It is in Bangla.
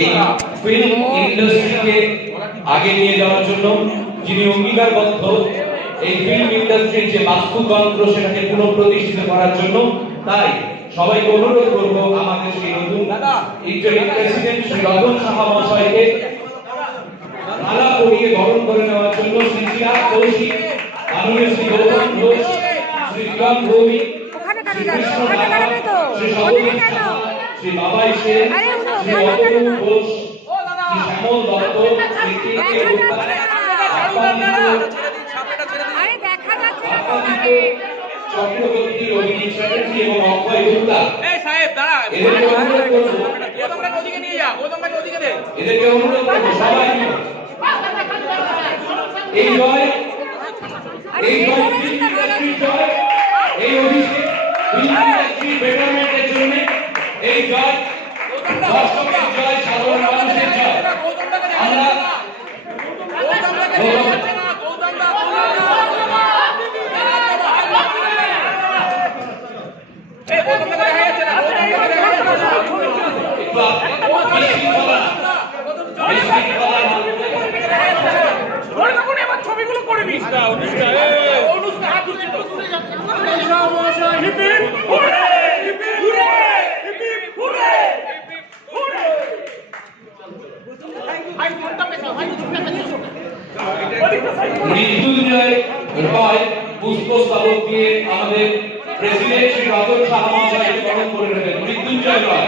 এই ফিল্ম ইন্ডাস্ট্রিকে আগে নিয়ে যাওয়ার জন্য যিনি অঙ্গীকারবদ্ধ, এই ফিল্ম ইন্ডাস্ট্রির যে বাস্তুতন্ত্র সেটাকে পুনঃপ্রতিষ্ঠিত করার জন্য। তাই সবাইকে অনুরোধ করব আমাদের সেই নতুন ইন্টারিম প্রেসিডেন্ট শ্রী রতন সাহা মহাশয়কে মালা পরিয়ে বরণ করে নেওয়ার জন্য শ্রী চিরাগ কৌশিক, মাননীয় শ্রী গৌতম ঘোষ, শ্রী দিগম ভৌমিক, শ্রী কৃষ্ণ রানা, শ্রী সৌমিক সাহা, শ্রী বাবাই সেন, শ্রী অতনু ঘোষ, শ্রী শ্যামল দত্ত, শ্রী কে কে চক্রবর্তী, অভিজিৎ চ্যাটার্জি এবং অক্ষয় গুপ্তা। এদেরকে অনুরোধ করবো সবাই এই জয়, এই জয় ফিল্ম ইন্ডাস্ট্রির জয়, এই অভিষেক ফিল্ম ইন্ডাস্ট্রির বেটারমেন্টের জন্য, এই জয় দর্শকের জয়, সাধারণ মানুষের জয়। আমরা ছবিগুলো করে নিস মৃত্যুঞ্জয় রয় পুষ্পস্তবক দিয়ে আমাদের প্রেসিডেন্ট শ্রী রতন সাহা মহাশয়কে বরণ করে নেবেন। মৃত্যুঞ্জয় রয়।